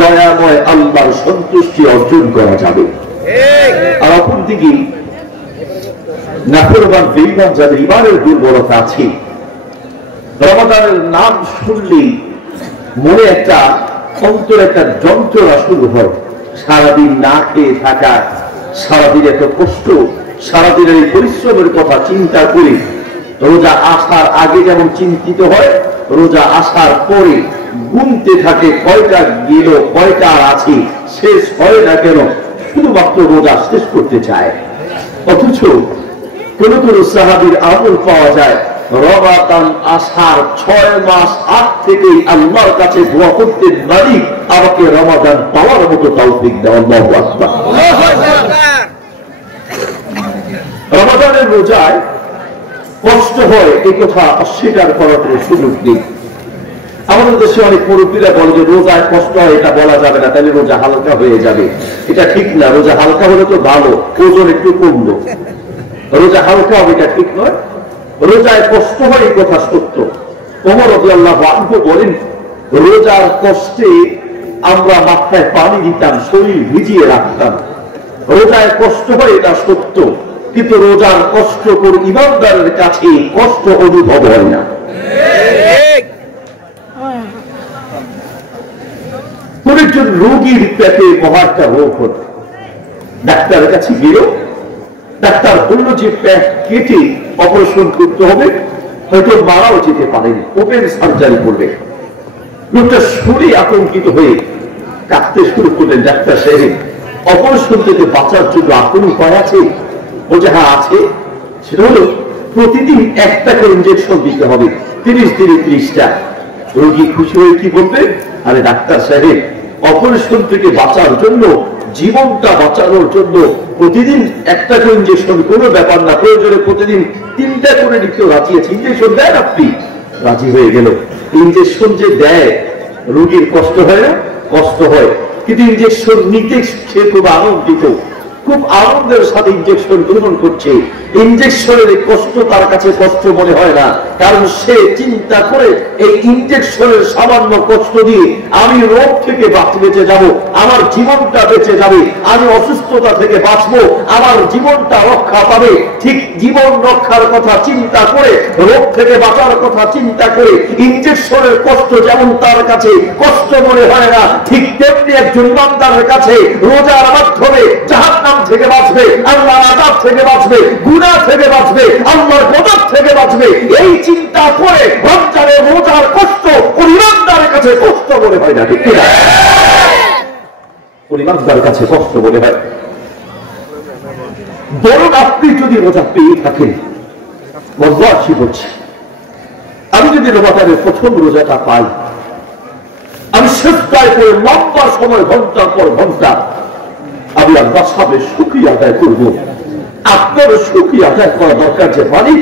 দয়াময় আল্লাহর সন্তুষ্টি অর্জন করা যাবে। আর অপরদিকে নাফরমান বেঈমান যাদের ঈমানের দুর্বলতা আছে, রমাদানের নাম শুনলেই মনে একটা অন্তরে একটা যন্ত্রণা শুরু হয়। সারাদিন না খেয়ে থাকা, সারাদিন এত কষ্ট, সারাদিনের এই পরিশ্রমের কথা চিন্তা করে রোজা আসার আগে যেমন চিন্তিত হয়, রোজা আসার পরে গুনতে থাকে কয়টা গেল, কয়টা আর আছে, শেষ হয় না কেন, শুধুমাত্র রোজা শেষ করতে চায়। অথচ কোন কোন সাহাবীর আমল পাওয়া যায় রমাদান আসার 6 মাস আগ থেকেই আল্লাহর কাছে দোয়া করতেন, মালিক আমাকে রমাদান পাওয়ার মতো তৌফিক দাও। আল্লাহু আকবার। রমাদানের রোজায় কষ্ট হয়, এই কথা অস্বীকার করার কোনো সুযোগ নেই। আমাদের দেশে অনেক মুরব্বীরা বলে যে রোজায় কষ্ট হয়, এটা বলা যাবে না, তাহলে রোজা হালকা হয়ে যাবে। এটা ঠিক না। রোজা হালকা হলে তো ভালো, ওজন একটু কমলো। রোজা হালকা হবে এটা ঠিক নয়। রোজায় কষ্ট হয় এই কথা সত্য। ওমর রাদিয়াল্লাহু আনহু বলেন, রোজার কষ্টে আমরা মাথায় পানি দিতাম, শরীর ভিজিয়ে রাখতাম। রোজায় কষ্ট হয় এটা সত্য, কিন্তু রোজার কষ্ট কোন ইমানদারের কাছে কষ্ট অনুভব হয় না। কোন একজন রোগীর পেটে মহাএকটা রোগ হতো, ডাক্তারের কাছে গেল, ডাক্তার বললো যে পেট কেটে অপারেশন করতে হবে, হয়তো মারাও যেতে পারেনি, ওপেন সার্জারি করবে। লোকটা শুনে আতঙ্কিত হয়ে কাঁদতে শুরু করলেন, ডাক্তার সাহেব অপারেশন থেকে বাঁচার জন্য আর কোনো উপায় আছে? বলছে হ্যাঁ আছে। সেটা হলো প্রতিদিন একটা করে ইঞ্জেকশন দিতে হবে, 30 দিনে 30টা। রোগী খুশি হয়ে কি বলবে, আরে ডাক্তার সাহেব অপারেশন থেকে বাঁচার জন্য, জীবনটা বাঁচানোর জন্য প্রতিদিন একটা করে ইঞ্জেকশন কোনো ব্যাপার না, প্রয়োজনে প্রতিদিন 3টা করে নিতে রাজি আছে। ইঞ্জেকশন দেন আপনি? রাজি হয়ে গেল। ইঞ্জেকশন যে দেয় রোগীর কষ্ট হয় না? কষ্ট হয়, কিন্তু ইঞ্জেকশন নিতে সে খুব আনন্দিত, খুব আনন্দের সাথে ইঞ্জেকশন গ্রহণ করছে। ইঞ্জেকশনের কষ্ট তার কাছে কষ্ট মনে হয় না, কারণ সে চিন্তা করে এই ইঞ্জেকশনের সামান্য কষ্ট দিয়ে আমি রোগ থেকে বেঁচে যাব, আমার জীবনটা বেঁচে যাবে, আমি অসুস্থতা থেকে বাঁচবো, আমার জীবনটা রক্ষা পাবে। ঠিক জীবন রক্ষার কথা চিন্তা করে, রোগ থেকে বাঁচার কথা চিন্তা করে ইঞ্জেকশনের কষ্ট যেমন তার কাছে কষ্ট মনে হয় না, ঠিক তেমনি একজন ইমানদারের কাছে রোজার মাধ্যমে জাহান্নাম থেকে বাঁচবে, আল্লাহর আযাব থেকে বাঁচবে, গুনাহ থেকে বাঁচবে, আল্লাহর গজব থেকে বাঁচবে, এই চিন্তা করে রমজানের রোজার কষ্ট ইমানদারের কাছে কষ্ট মনে হয় না। ঠিক না? ইমানদারের কাছে কষ্ট মনে হয়। বরং আপনি যদি রোজা পেয়ে থাকেন, বলছি বলছি, আমি যদি রমাদানের প্রথম রোজাটা পাই, আমি সেজদায় করে লম্বা সময় ঘন্টার পর ঘন্টা আমি আল্লাহর সামনে শুকরিয়া আদায় করব। আপনারও শুকরিয়া আদায় করা দরকার যে মালিক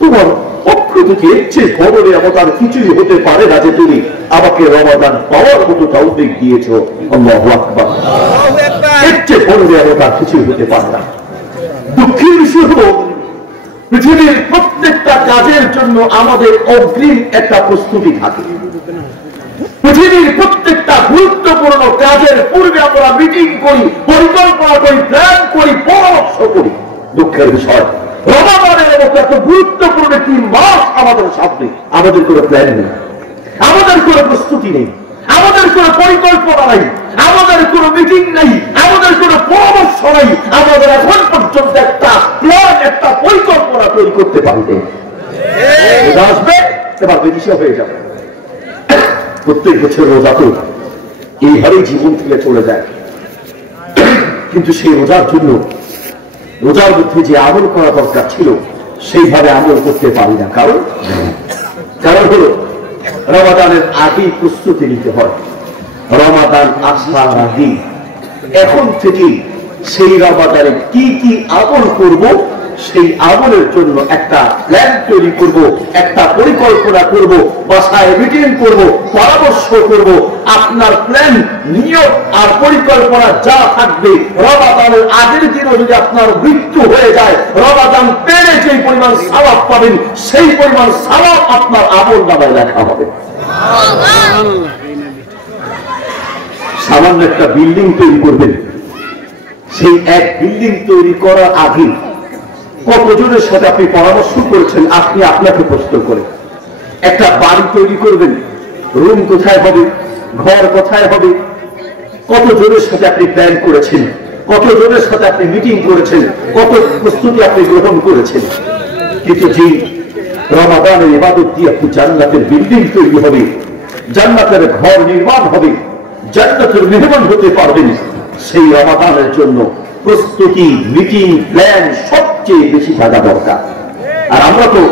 তোমার পক্ষ থেকে এর চেয়ে বড় নিয়ামত আর কিছুই হতে পারে না যে তুমি আমাকে রমাদান পাওয়ার মতো তৌফিক দিয়েছো। আল্লাহু আকবার। এর চেয়ে বড় নিয়ামত আর কিছুই হতে পারে না। দুঃখের বিষয় হলো পৃথিবীর প্রত্যেকটা কাজের জন্য আমাদের অগ্রিম একটা প্রস্তুতি থাকে। পৃথিবীর প্রত্যেকটা গুরুত্বপূর্ণ কাজের পূর্বে আমরা মিটিং করি, পরিকল্পনা করি, প্ল্যান করি, পরামর্শ করি। দুঃখের বিষয় রমাদানের মতো এত গুরুত্বপূর্ণ একটি মাস আমাদের সামনে, আমাদের কোনো প্ল্যান নেই, আমাদের কোনো প্রস্তুতি নেই, আমাদের কোনো পরিকল্পনা নাই, আমাদের কোনো মিটিং নেই, আমাদের কোনো পরামর্শ নেই। আমাদের এখন পর্যন্ত একটা প্ল্যান, একটা পরিকল্পনা তৈরি করতে পারবে আসবে, এবার বেদিশা হয়ে যাবে। প্রত্যেক বছর রোজা তো এইভাবেই জীবন থেকে চলে যায়, কিন্তু সেই রোজার জন্য রোজার মধ্যে যে আমল করা দরকার ছিল সেইভাবে আমল করতে পারি না। কারণ হলো রমাদানের আগেই প্রস্তুতি নিতে হয়। রমাদান আসার আগেই এখন থেকে সেই রমাদানে কি কি আমল করব, সেই আমলের জন্য একটা প্ল্যান তৈরি করব, একটা পরিকল্পনা করব, বাসায় মিটিং করব, পরামর্শ করব। আপনার প্ল্যান, নিয়ম আর পরিকল্পনা যা থাকবে, রমাদানের আগের দিনও যদি আপনার মৃত্যু হয়ে যায়, রমাদান পেরে যে পরিমাণ সওয়াব পাবেন সেই পরিমাণ সওয়াব আপনার আমল নামায় লেখা হবে। সামান্য একটা বিল্ডিং তৈরি করবেন, সেই এক বিল্ডিং তৈরি করার আগে কতজনের সাথে আপনি পরামর্শ করেছেন? আপনি আপনাকে প্রশ্ন করেন। একটা বাড়ি তৈরি করবেন, রুম কোথায় হবে, ঘর কোথায় হবে, কতজনের সাথে আপনি প্ল্যান করেছেন, কতজনের সাথে আপনি মিটিং করেছেন, কত প্রস্তুতি আপনি গ্রহণ করেছেন। কিন্তু যে রমাদানের ইবাদত দিয়ে আপনি জান্নাতের বিল্ডিং তৈরি হবে, জান্নাতের ঘর নির্মাণ হবে, জান্নাতের মেহমান হতে পারবেন, সেই রমাদানের জন্য প্রস্তুতি, মিটিং, প্ল্যান সবচেয়ে বেশি থাকা দরকার। আর আমরা তো